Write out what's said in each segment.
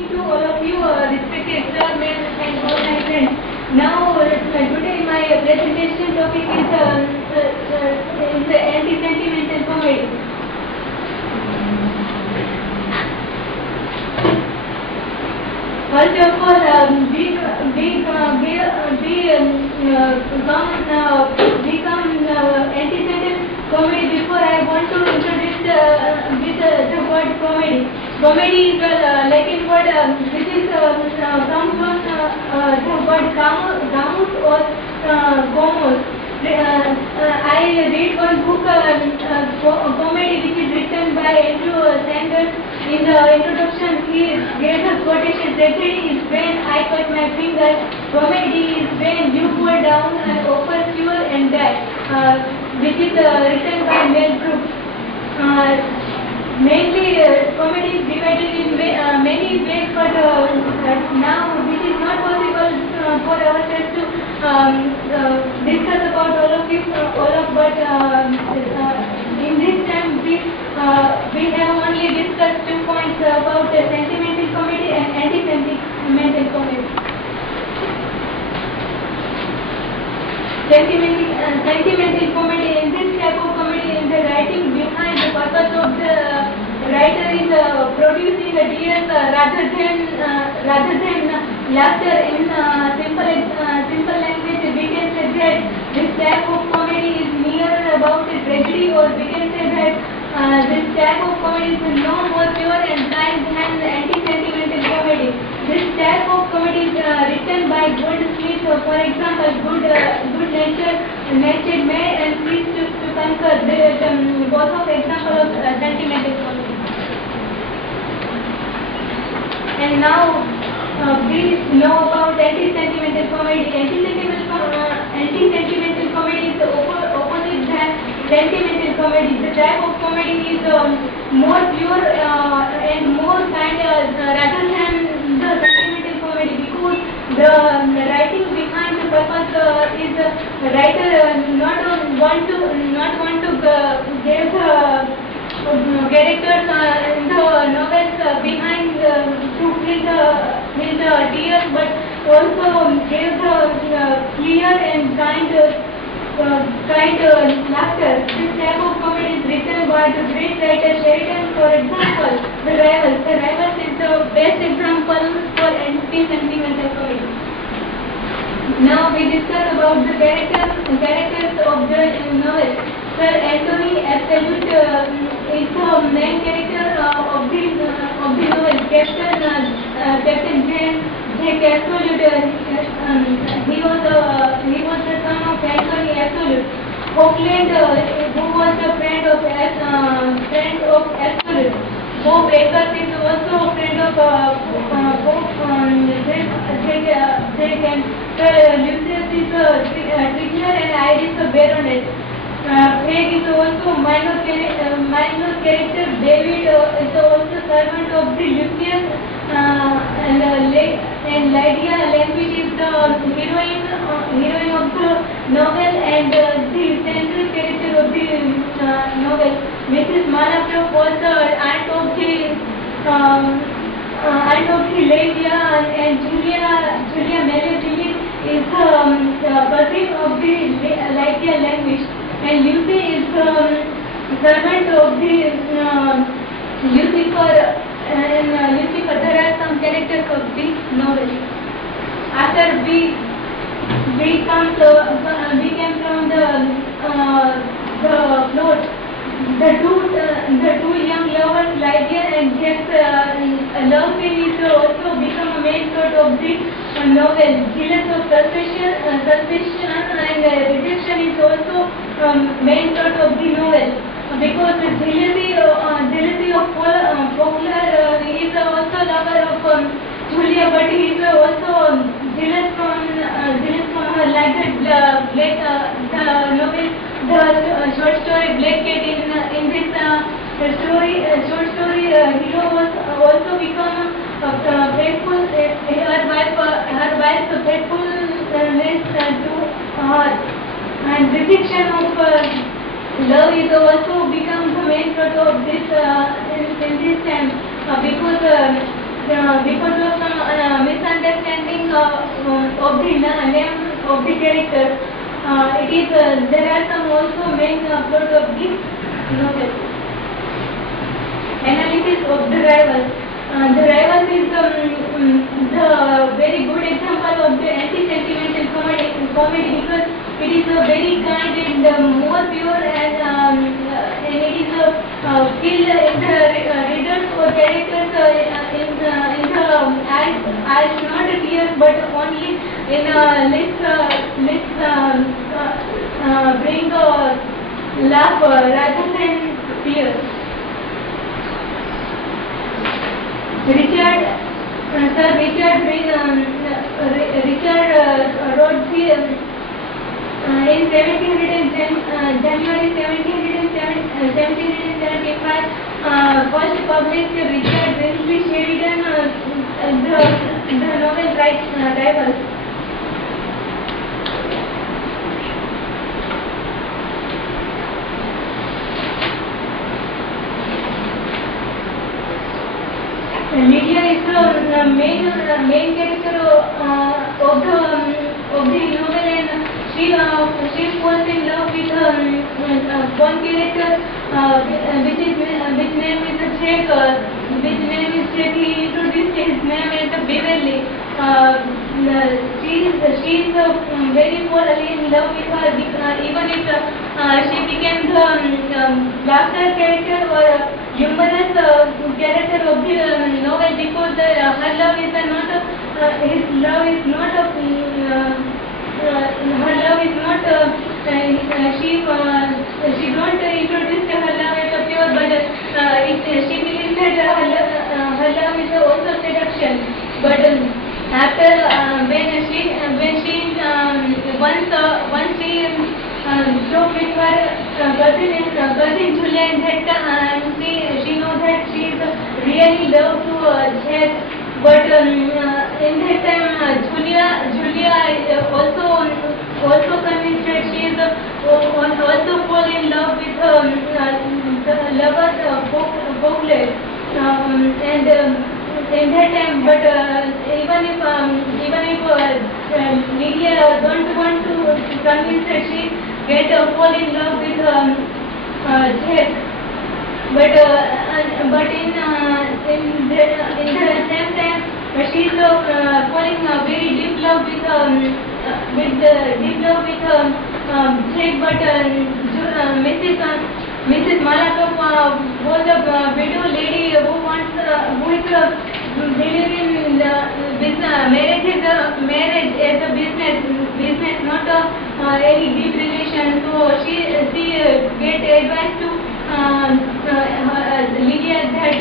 To all of you, respected sir, ma'am, and all my friends. Now, today my presentation topic is anti-sentimental comedy. First of all, become anti-sentimental comedy. Before I want to introduce the word comedy. Comedy is Latin word which is comes from the word gamus or gomos. I read one book, comedy, which is written by Andrew Sanders. In the introduction, he gave a quotation: "Tragedy is when I cut my finger. Comedy is when you fall down and offer fuel and die," which is written by Mel Brooks. Mainly, comedy is divided in many ways, but now it is not possible for ourselves to discuss about all of this, but in this time we have only discussed 2 points about sentimental comedy and anti-sentimental comedy. Sentimental comedy. In this type of comedy, the writing behind the purpose of the writer is producing a tears rather than laughter. In simple language, we can say that this type of comedy is near about a tragedy, or we can say that this type of comedy is no more pure and kind than anti-sentimental comedy. This type of comedy is written by Goldsmith, for example, good-natured man and pleased to conquer. Both of example of sentimental comedy. And now, please know about anti-sentimental comedy. Anti-sentimental comedy is the opposite than sentimental comedy. The type of comedy is more pure and more kind rather than the sentimental comedy, because the writing behind the purpose is the writer not want to give characters in the novels behind to his tears, but also give clear and kind laughter. This type of comedy is written by the great writer Sheridan. For example, The Rivals. The Rivals is the best example for anti-sentimental comedy. Now we discuss about the characters of the novel. Sir Anthony Absolute is the main character of the novel. Captain Jack Absolute. He was the son of Anthony Absolute. Oakland, who was a friend of Absolute. Bob Akers is also a friend of Bob. Jack and Lucius is a teacher and Iris a baronet. Craig is also minor character. David is also servant of the Lucius, and Lydia Language is the heroine of the novel and the central character of the novel. Mrs. Malaprop was the aunt of the Lydia, and Julia Melville is the cousin of the Lydia Language. And Lucy is the servant of the Lucifer. And Lucifer, there are some characters of the novel. After we came from the plot. The two young lovers, Lydia and Jack's love is also become a main plot of the novel. Jealous of suspicion and rejection is also main plot of the novel, because the jealousy of Faulkner is also lover of Julia, but he is also jealous from her, like the novel, the short story Black Cat. In this short story, hero was also become faithful. Her wife's faithfulness to her, and rejection of love is also become the main plot of this in this time, because because of some misunderstanding of the name of the character. There are some also main plots of this novel. Analysis of the rival. The rival is the very good example of the anti-sentimental comedy because it is a very kind and more pure and it is still in the readers or characters in the eyes not tears but only in let's bring a laugh rather than tears. Richard wrote in January 1775, first published Richard Brinsley Sheridan the novel Rivals. Lydia is the main character of the novel, and she falls in love with one character which name is Jack. He introduced his name as Beverly. She is very fallen in love with her, even if she became the laughter character or humorous character of the novel because her love is not his love is not her love is not she don't introduce her love as a pure but she believes that her love is also seduction. But after when she once she talked with her cousin Julia, and she knows that she is really love to Jack. But in that time, Julia also convinced that she is also fall in love with the lover Folklore. And in that time, but even if Lydia don't want to convince that she fall in love with Jack. But in the same time, she is falling very deep love with Jack. But Mrs. Malatov was a widow lady who is believing in the marriage as a business, not any deep relation. So she get advice to Lydia that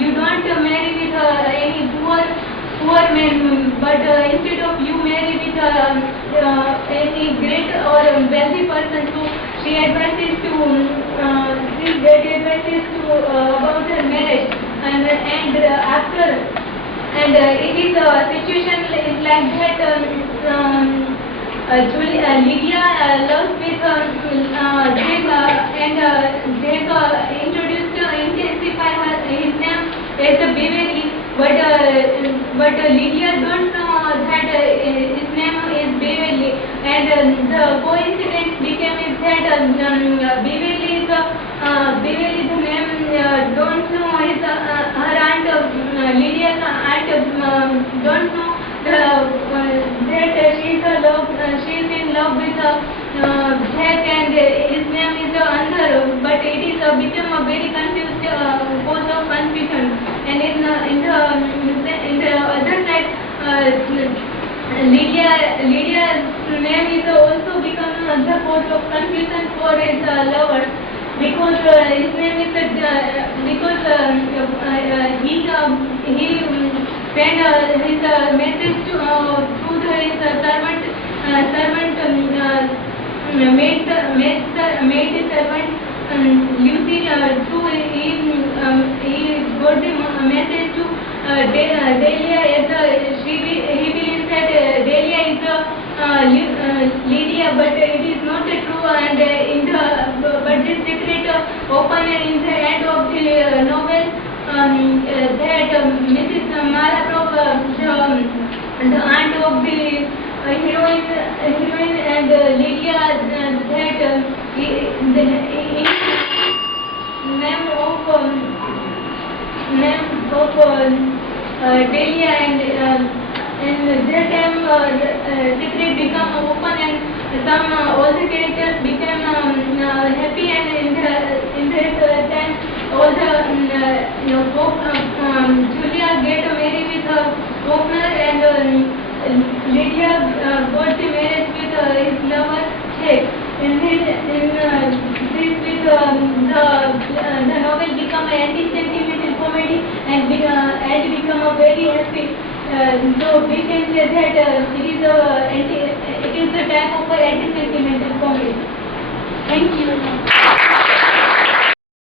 you don't marry with any poor man, but instead of you marry with any great or wealthy person. So she advises to about her marriage, and after it is a situation like that. Lydia loves with Jack, and Jack intensify his name as a Beverly, but Lydia don't know that his name is Beverly, and the coincidence became is that Beverly the name don't know his her aunt Lydia's aunt don't know that she is in love with Jack, and his name is Andhar, but it is become a very confused cause of confusion. And in the other side, Lydia's name is also become the cause of confusion for his lovers, because his name is because he sent his message to his servant maid servant Lucy he got the message to Delia as he believes that Delia is Lydia, but it is not true, and but this secret open in the end of the novel. Mrs. Malaprabhu, the aunt of the heroine and Lydia, the name of Delia, and that time secret become open, and some all the characters became happy, and in that time all the Julia get married with Faulkner, and Lydia got the marriage with his lover Jack. And then this with the novel become an anti-sentimental comedy, and become a very happy. So we can say that it is the type of anti-sentimental comedy. Thank you.